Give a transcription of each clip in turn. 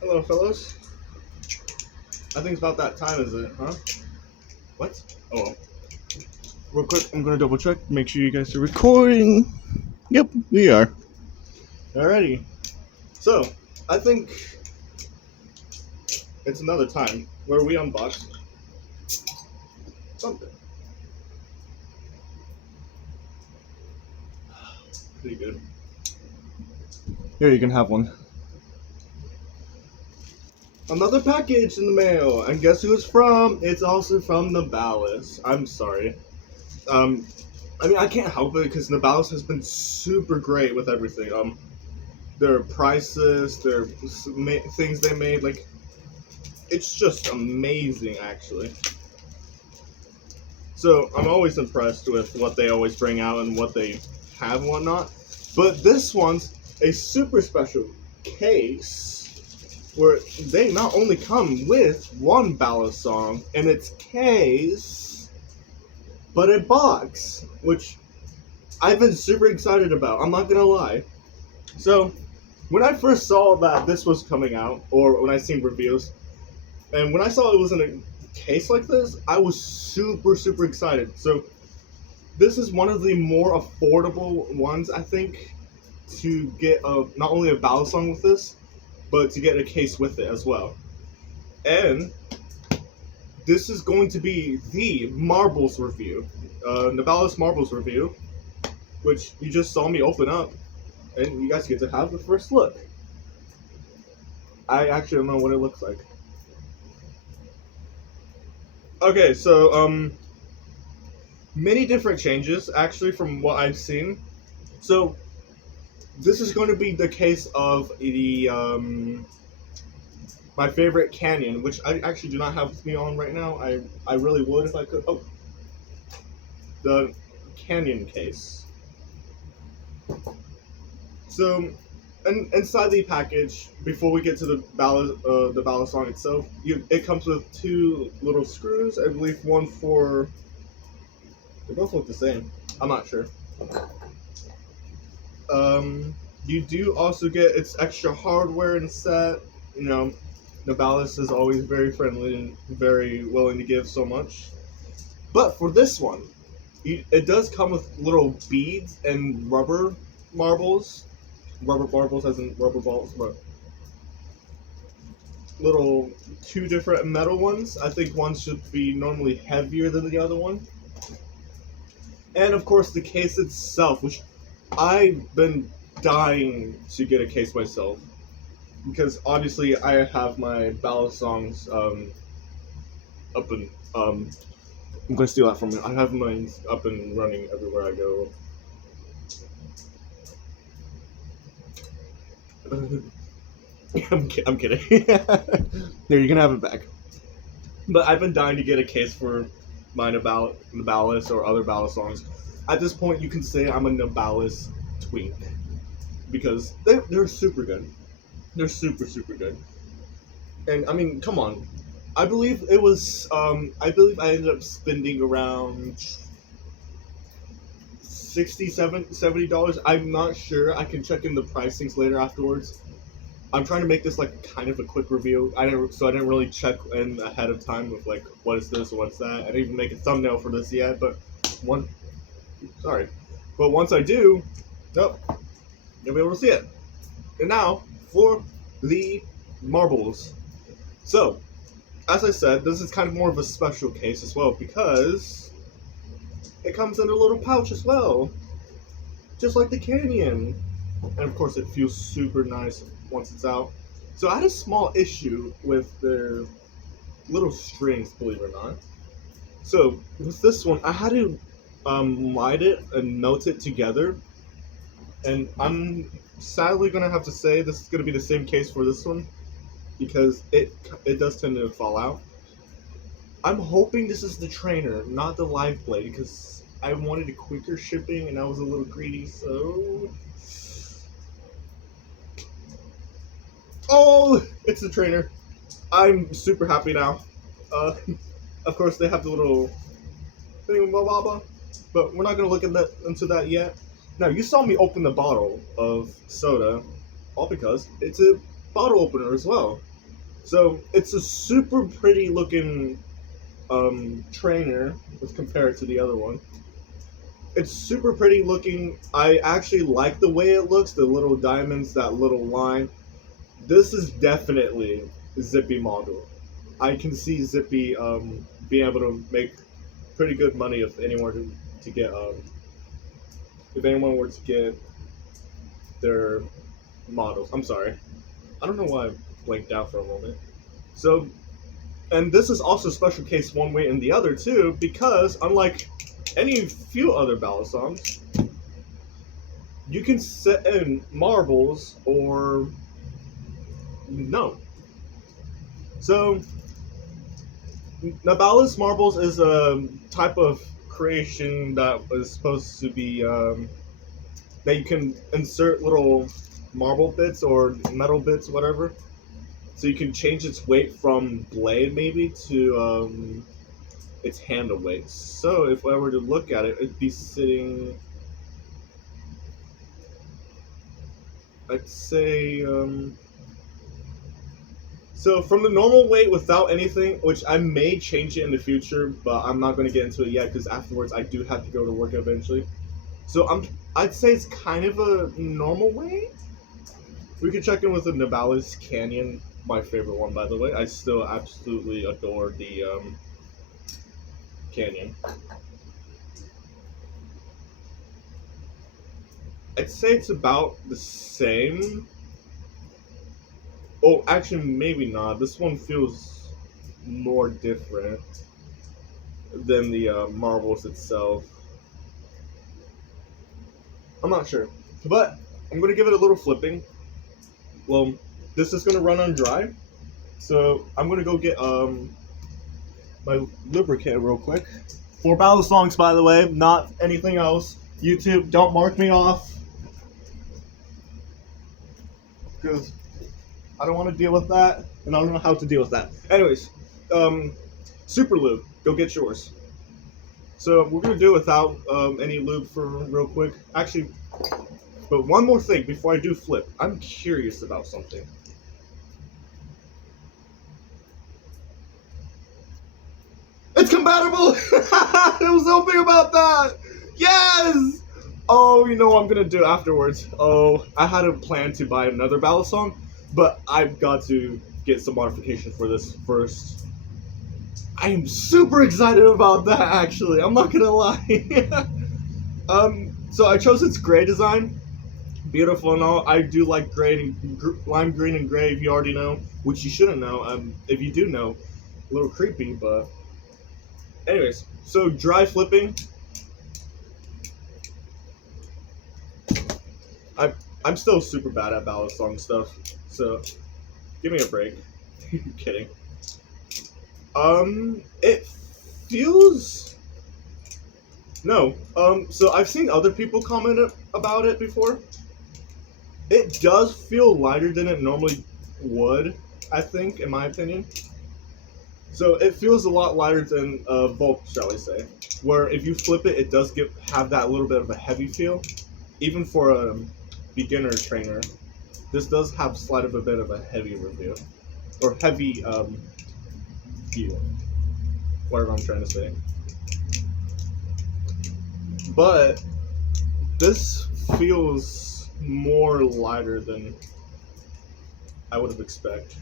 Hello, fellas. I think it's about that time, is it? Huh? What? Oh, well. Real quick, I'm gonna double check. Make sure you guys are recording. Yep, we are. Alrighty. So, I think it's another time where we unbox something. Pretty good. Here, you can have one. Another package in the mail, and guess who it's from? It's also from Nabalis. I'm sorry. Um, I mean, I can't help it because Nabalis has been super great with everything. Their prices, their things they made, like, it's just amazing, actually. So I'm always impressed with what they always bring out and what they have and whatnot. But this one's a super special case where they not only come with one ballad song in its case, but a box, which I've been super excited about. I'm not gonna lie. So when I first saw that this was coming out, or when I seen reviews, and when I saw it was in a case like this, I was super excited. So this is one of the more affordable ones, I think, to get not only a ballad song with this, but to get a case with it as well. And this is going to be the Marbles review, Nabalis Marbles review, which you just saw me open up, and you guys get to have the first look. I actually don't know what it looks like. Okay, so many different changes actually from what I've seen. So this is going to be the case of the my favorite Canyon, which I actually do not have with me on right now. I really would if I could. Oh, the Canyon case. So, and inside the package, before we get to the ballad song itself, it comes with two little screws. I believe one for. They both look the same. I'm not sure. You do also get its extra hardware and set. You know, Nabalis is always very friendly and very willing to give so much. But for this one, it does come with little beads and rubber marbles. Rubber marbles as in rubber balls, but little two different metal ones. I think one should be normally heavier than the other one. And of course the case itself, which I've been dying to get a case myself. Because obviously I have my ballad songs up and I'm gonna steal that from you. I have mine up and running everywhere I go. I'm kidding. There, you can have it back. But I've been dying to get a case for my Nabalis or other Nabalis songs. At this point, you can say I'm a Nabalis twink because they're super good. They're super good. And I mean, come on. I believe it was. I believe I ended up spending around $70. I'm not sure. I can check in the pricings later afterwards. I'm trying to make this like kind of a quick review. I didn't really check in ahead of time with like what is this, what's that. I didn't even make a thumbnail for this yet, but one, sorry, but once I do, nope, you'll be able to see it. And now for the marbles. So, as I said, this is kind of more of a special case as well because it comes in a little pouch as well, just like the Canyon. And of course, it feels super nice once it's out. So I had a small issue with their little strings, believe it or not. So with this one, I had to light it and melt it together. And I'm sadly gonna have to say this is gonna be the same case for this one because it does tend to fall out. I'm hoping this is the trainer, not the live blade, because I wanted a quicker shipping and I was a little greedy, so. Oh, it's the trainer. I'm super happy now. Uh, of course, they have the little thing, blah blah blah, but we're not gonna look into that yet. Now, you saw me open the bottle of soda, all because it's a bottle opener as well. So it's a super pretty looking trainer as compared to the other one. It's super pretty looking. I actually like the way it looks, the little diamonds, that little line. This is definitely a Zippy model. I can see Zippy being able to make pretty good money if anyone to get if anyone were to get their models. I'm sorry, I don't know why I blanked out for a moment. So, and this is also special case one way and the other too, because unlike any few other ballad songs, you can set in marbles or no. So, Nabalis Marbles is a type of creation that was supposed to be that you can insert little marble bits or metal bits, whatever. So you can change its weight from blade maybe to its handle weight. So if I were to look at it, it'd be sitting, I'd say, so from the normal weight without anything, which I may change it in the future, but I'm not going to get into it yet because afterwards I do have to go to work eventually. So I'd say it's kind of a normal weight. We could check in with the Nabalis Canyon, my favorite one by the way. I still absolutely adore the Canyon. I'd say it's about the same. Oh, actually, maybe not. This one feels more different than the marbles itself. I'm not sure, but I'm gonna give it a little flipping. Well, this is gonna run on dry, so I'm gonna go get my lubricant real quick. For ballad songs, by the way, not anything else. YouTube, don't mark me off, because I don't want to deal with that, and I don't know how to deal with that. Anyways, super lube, go get yours. So we're gonna do it without any lube for real quick. Actually, but one more thing before I do flip, I'm curious about something. It's compatible. I was hoping about that. Yes. Oh, you know what I'm gonna do afterwards. Oh, I had a plan to buy another ballad song, but I've got to get some modification for this first. I am super excited about that. Actually, I'm not gonna lie. So I chose its gray design. Beautiful and all. I do like gray and lime green and gray. If you already know, which you shouldn't know. If you do know, a little creepy, but anyways. So dry flipping. I'm still super bad at ballad song stuff, so give me a break. I'm kidding. It feels no. So I've seen other people comment about it before. It does feel lighter than it normally would, I think, in my opinion. So it feels a lot lighter than Volk, shall we say. Where if you flip it, it does have that little bit of a heavy feel. Even for a beginner trainer, this does have slight of a bit of a heavy review. Or heavy feel. Whatever I'm trying to say. But this feels more lighter than I would have expected.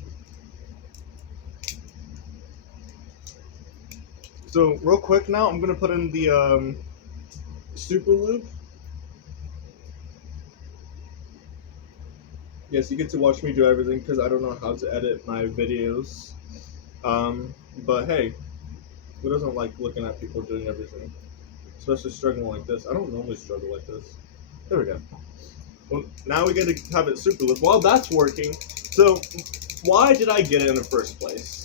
So real quick now, I'm gonna put in the super lube. Yes, you get to watch me do everything because I don't know how to edit my videos. But hey, who doesn't like looking at people doing everything? Especially struggling like this. I don't normally struggle like this. There we go. Well, now we get to have it super lube. While that's working, so why did I get it in the first place?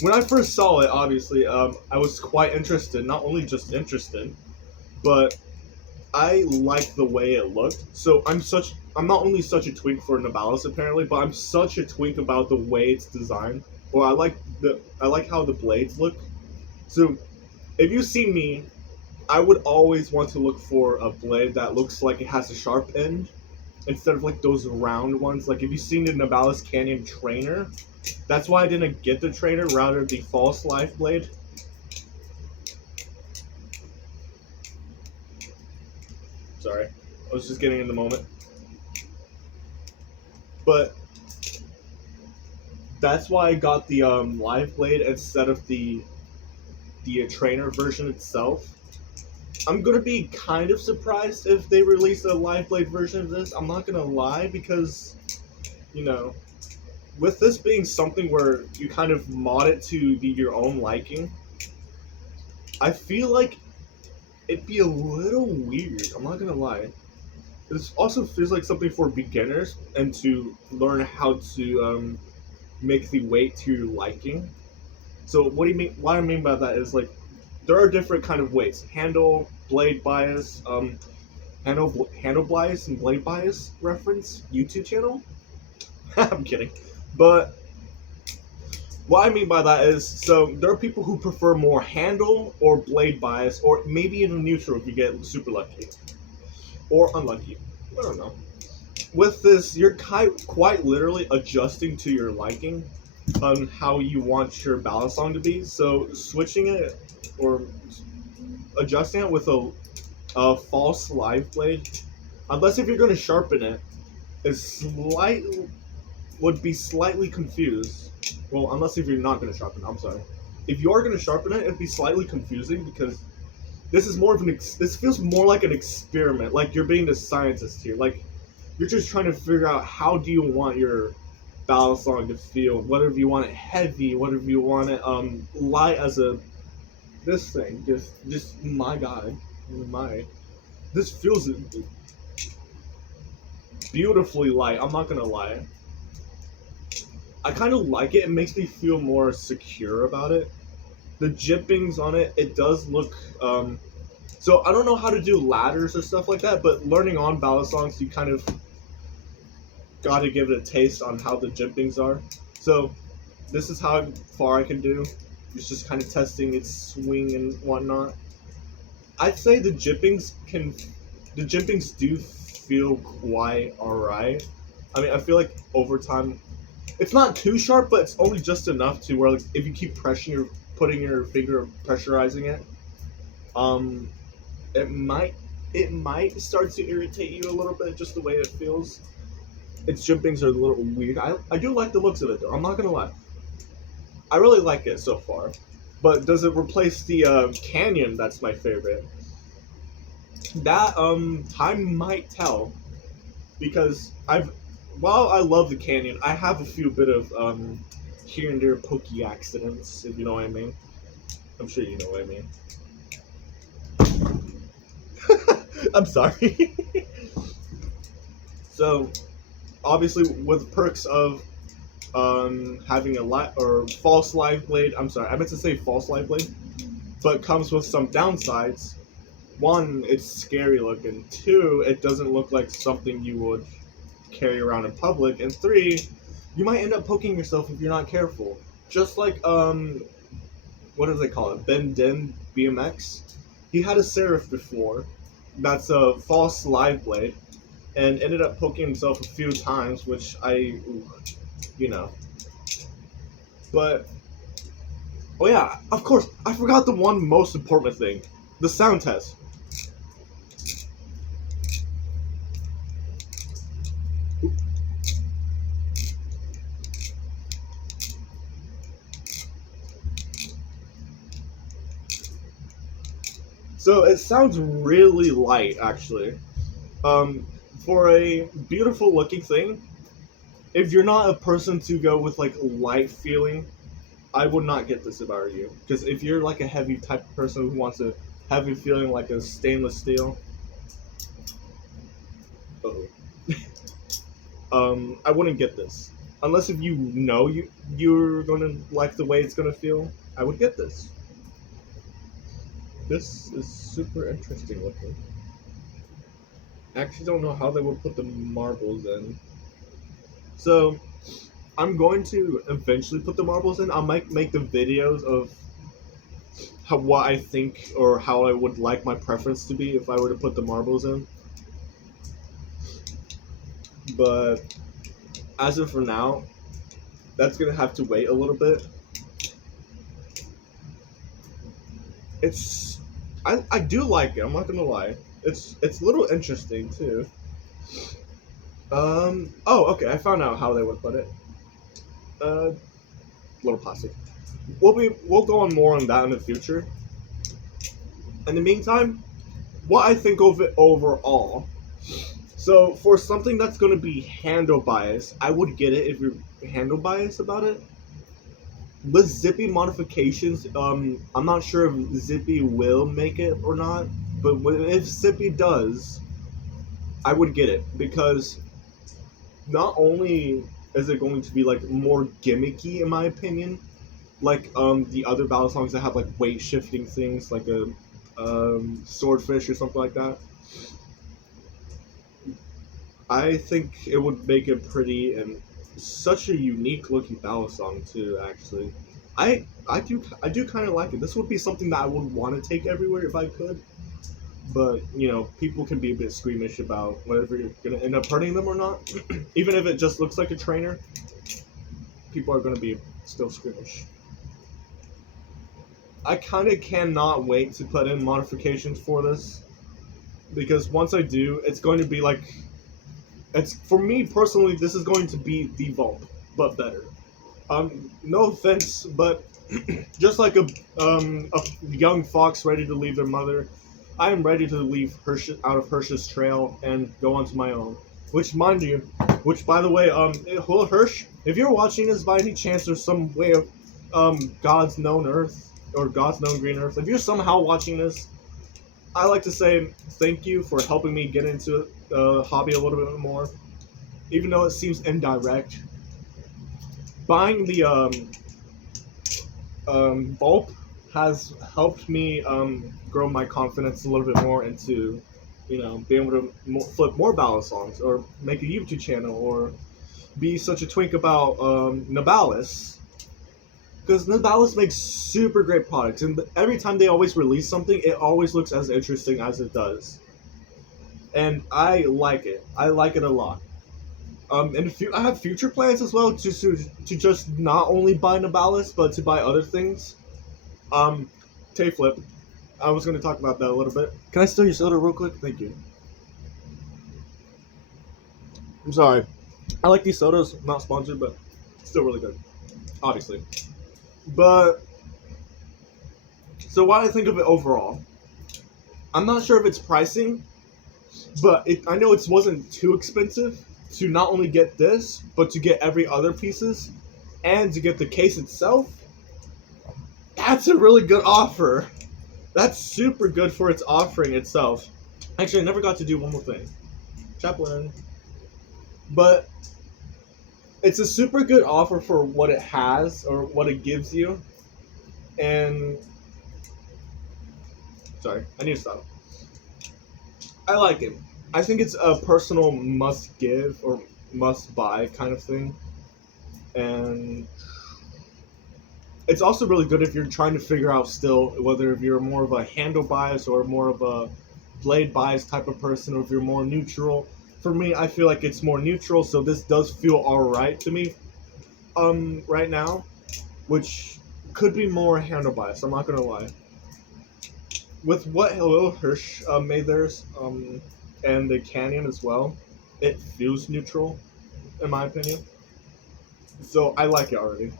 When I first saw it, obviously, I was quite interested. Not only just interested, but I liked the way it looked. So I'm not only such a twink for Nabalis apparently, but I'm such a twink about the way it's designed. Or I like how the blades look. So if you see me, I would always want to look for a blade that looks like it has a sharp end, instead of like those round ones. Like if you've seen the Nabalis Canyon trainer, that's why I didn't get the trainer, rather the false life blade. Sorry, I was just getting in the moment. But that's why I got the live blade instead of the trainer version itself. I'm gonna be kind of surprised if they release a live blade version of this. I'm not gonna lie, because you know, with this being something where you kind of mod it to be your own liking, I feel like it'd be a little weird. I'm not gonna lie. This also feels like something for beginners and to learn how to make the weight to your liking. So what do you mean? What I mean by that is like there are different kind of weights: handle, blade bias, handle bias, and blade bias reference YouTube channel. I'm kidding, but what I mean by that is, so there are people who prefer more handle or blade bias, or maybe even neutral if you get super lucky or unlucky. I don't know. With this, you're quite literally adjusting to your liking on how you want your ballad song to be. So switching it or adjusting it with a false live blade, unless if you're going to sharpen it, would be slightly confused. Well, unless if you're not going to sharpen it, I'm sorry. If you are going to sharpen it, it'd be slightly confusing because this is more of this feels more like an experiment. Like you're being the scientist here. Like you're just trying to figure out how do you want your ballad song to feel. Whether you want it heavy, whether you want it light as a this thing. Just my God, this feels beautifully light. I'm not gonna lie. I kind of like it. It makes me feel more secure about it. The jippings on it, it does look. So I don't know how to do ladders or stuff like that, but learning on ballad songs, you kind of got to give it a taste on how the jippings are. So this is how far I can do. It's just kind of testing its swing and whatnot. I'd say the jippings do feel quite alright. I mean, I feel like over time, it's not too sharp, but it's only just enough to where like, if you keep putting your finger, pressurizing it, it might start to irritate you a little bit, just the way it feels. Its jippings are a little weird. I do like the looks of it though. I'm not gonna lie. I really like it so far. But does it replace the Canyon that's my favorite? That time might tell, because while I love the Canyon, I have a few bit of here and there pokey accidents, if you know what I mean. I'm sure you know what I mean. I'm sorry. So obviously with perks of having a false live blade. I'm sorry, I meant to say false live blade, but comes with some downsides. One, it's scary looking. Two, it doesn't look like something you would carry around in public. And three, you might end up poking yourself if you're not careful. Just like what do they call it? Ben Den BMX. He had a Seraph before. That's a false live blade, and ended up poking himself a few times, which you know. But, oh yeah, of course, I forgot the one most important thing. The sound test. So it sounds really light, actually. For a beautiful looking thing, if you're not a person to go with like light feeling, I would not get this if I were you. Because if you're like a heavy type of person who wants a heavy feeling like a stainless steel, I wouldn't get this. Unless if you know you're gonna like the way it's gonna feel, I would get this. This is super interesting looking. I actually don't know how they would put the marbles in. So, I'm going to eventually put the marbles in. I might make the videos of what I think or how I would like my preference to be if I were to put the marbles in. But as of for now, that's gonna have to wait a little bit. It's I do like it. I'm not gonna lie. It's a little interesting too. Oh, okay. I found out how they would put it. Uh, little plastic. We'll go on more on that in the future. In the meantime, what I think of it overall. So for something that's going to be handle bias, I would get it if you're handle biased about it. With Zippy modifications, I'm not sure if Zippy will make it or not, but if Zippy does, I would get it because not only is it going to be like more gimmicky in my opinion, like the other battle songs that have like weight shifting things like a swordfish or something like that. I think it would make it pretty and such a unique looking battle song too. Actually, I do kind of like it. This would be something that I would want to take everywhere if I could. But people can be a bit squeamish about whether you're gonna end up hurting them or not. Even if it just looks like a trainer, people are gonna be still squeamish. I kind of cannot wait to put in modifications for this because once I do, it's going to be like it's for me personally. This is going to be the vault, but better. No offense, but just like a young fox ready to leave their mother, I am ready to leave out of Hirsch's trail and go onto my own. Which, mind you, by the way, Hirsch, if you're watching this by any chance or some way of God's known Earth or God's known green Earth, if you're somehow watching this, I like to say thank you for helping me get into the hobby a little bit more, even though it seems indirect. Buying the bulb has helped me grow my confidence a little bit more into, being able to flip more ballad songs or make a YouTube channel or be such a twink about Nabalis. Because Nabalis makes super great products, and every time they always release something, it always looks as interesting as it does. And I like it. I like it a lot. And I have future plans as well to just not only buy Nabalis, but to buy other things. Tay Flip. I was going to talk about that a little bit. Can I steal your soda real quick? Thank you. I'm sorry. I like these sodas. Not sponsored, but still really good. Obviously. But, so what I think of it overall. I'm not sure if it's pricing, but I know it wasn't too expensive to not only get this, but to get every other pieces, and to get the case itself. That's a really good offer. That's super good for its offering itself. Actually, I never got to do one more thing. Chaplain. But it's a super good offer for what it has or what it gives you. And sorry, I need to stop. I like it. I think it's a personal must give or must buy kind of thing. And it's also really good if you're trying to figure out still whether if you're more of a handle bias or more of a blade bias type of person, or if you're more neutral. For me, I feel like it's more neutral, so this does feel alright to me right now, which could be more handle bias, I'm not gonna lie. With what Hello Hirsch made theirs, and the Canyon as well, it feels neutral, in my opinion. So I like it already.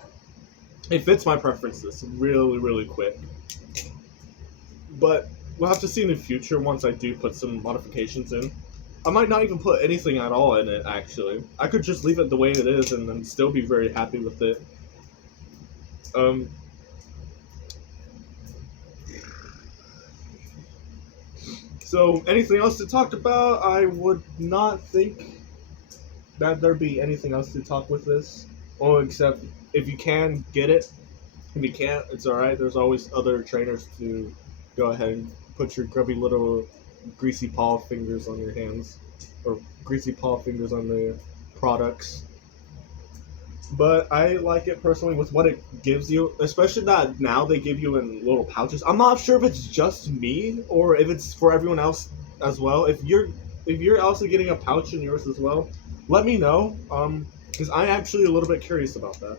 It fits my preferences really, really quick. But we'll have to see in the future once I do put some modifications in. I might not even put anything at all in it, actually. I could just leave it the way it is and then still be very happy with it. So, anything else to talk about? I would not think that there'd be anything else to talk with this. Oh, except if you can, get it. If you can't, it's alright. There's always other trainers to go ahead and put your grubby little greasy paw fingers on your hands. Or greasy paw fingers on the products. But I like it personally with what it gives you, especially that now they give you in little pouches. I'm not sure if it's just me or if it's for everyone else as well. If you're also getting a pouch in yours as well, let me know, because I'm actually a little bit curious about that.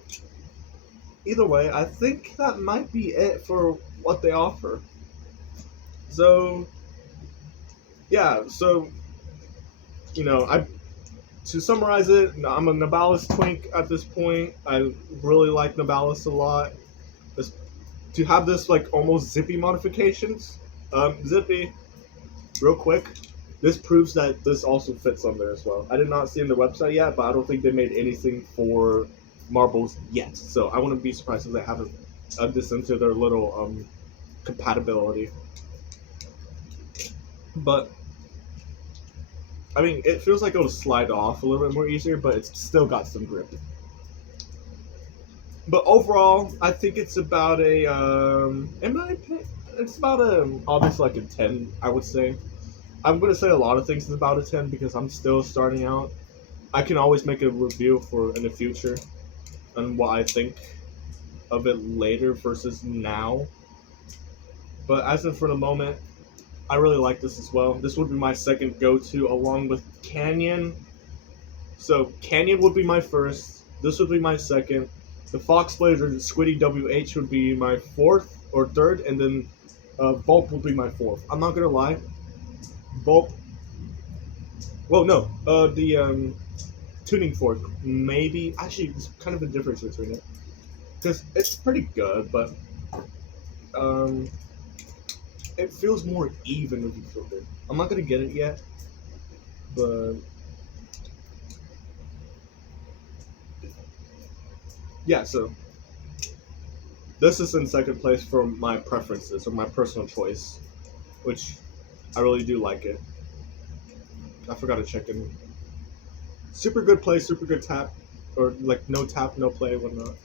Either way, I think that might be it for what they offer. So, yeah, so, I to summarize it, I'm a Nabalis twink at this point. I really like Nabalis a lot. This, to have this like almost zippy modifications, zippy, real quick. This proves that this also fits on there as well. I did not see in the website yet, but I don't think they made anything for marbles yet. So I wouldn't be surprised if they haven't added this into their little compatibility. But I mean, it feels like it'll slide off a little bit more easier, but it's still got some grip. But overall, I think it's about a, in my opinion, it's about obviously like a 10, I would say. I'm going to say a lot of things is about a 10 because I'm still starting out. I can always make a review for in the future on what I think of it later versus now. But as of for the moment, I really like this as well. This would be my second go-to along with Canyon. So Canyon would be my first. This would be my second. The Foxblade or Squiddy WH would be my fourth or third, and then Bulp would be my fourth. I'm not gonna lie, Bulp. Well, no, the tuning fork maybe. Actually, there's kind of a difference between it because it's pretty good, but it feels more even with the filter. I'm not gonna get it yet, but yeah. So this is in second place for my preferences or my personal choice, which I really do like it. I forgot to check in. Super good play, super good tap, or like no tap, no play, whatnot.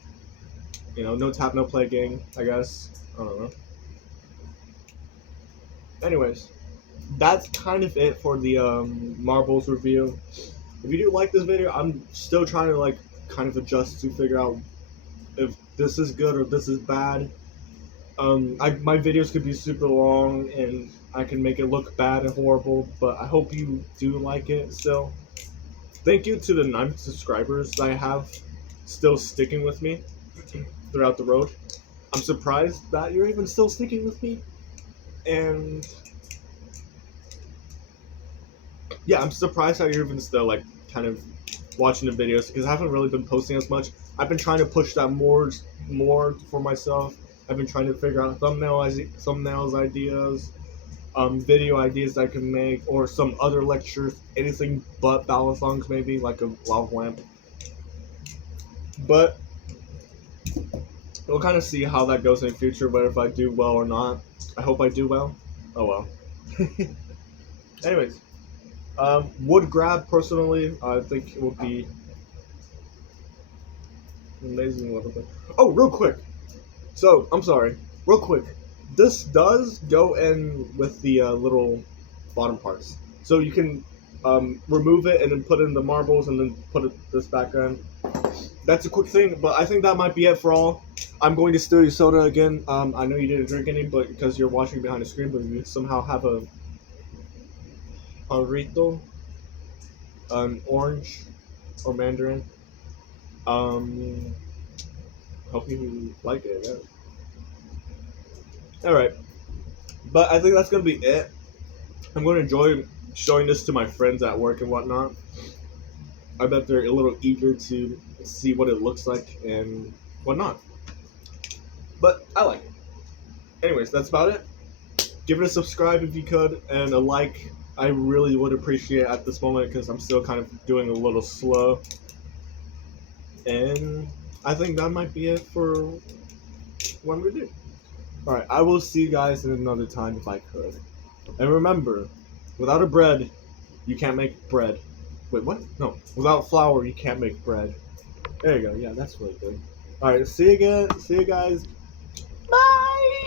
No tap, no play gang, I guess. I don't know. Anyways, that's kind of it for the marbles review. If you do like this video, I'm still trying to like kind of adjust to figure out if this is good or this is bad. My videos could be super long and I can make it look bad and horrible, but I hope you do like it still. Thank you to the 9 subscribers that I have still sticking with me throughout the road. I'm surprised that you're even still sticking with me. And yeah, I'm surprised how you're even still like kind of watching the videos because I haven't really been posting as much. I've been trying to push that more for myself. I've been trying to figure out thumbnails ideas, video ideas I can make, or some other lectures, anything but ballad songs maybe, like a lava lamp. But we'll kind of see how that goes in the future, whether if I do well or not. I hope I do well. Oh well. Anyways, wood grab personally, I think it would be amazing little bit. Oh, real quick. So, I'm sorry. Real quick. This does go in with the little bottom parts. So you can remove it and then put in the marbles and then put this back on. That's a quick thing, but I think that might be it for all. I'm going to steal your soda again. I know you didn't drink any, but because you're watching behind the screen, but you somehow have a rito, an orange or mandarin. Hope you like it. Yeah. All right, but I think that's gonna be it. I'm going to enjoy showing this to my friends at work and whatnot. I bet they're a little eager to see what it looks like and whatnot. But I like it. Anyways, that's about it. Give it a subscribe if you could, and a like. I really would appreciate it at this moment because I'm still kind of doing a little slow. And I think that might be it for what I'm going to do. Alright, I will see you guys in another time if I could. And remember, without a bread, you can't make bread. Wait, what? No. Without flour, you can't make bread. There you go. Yeah, that's really good. Alright, see you again. See you guys. Bye!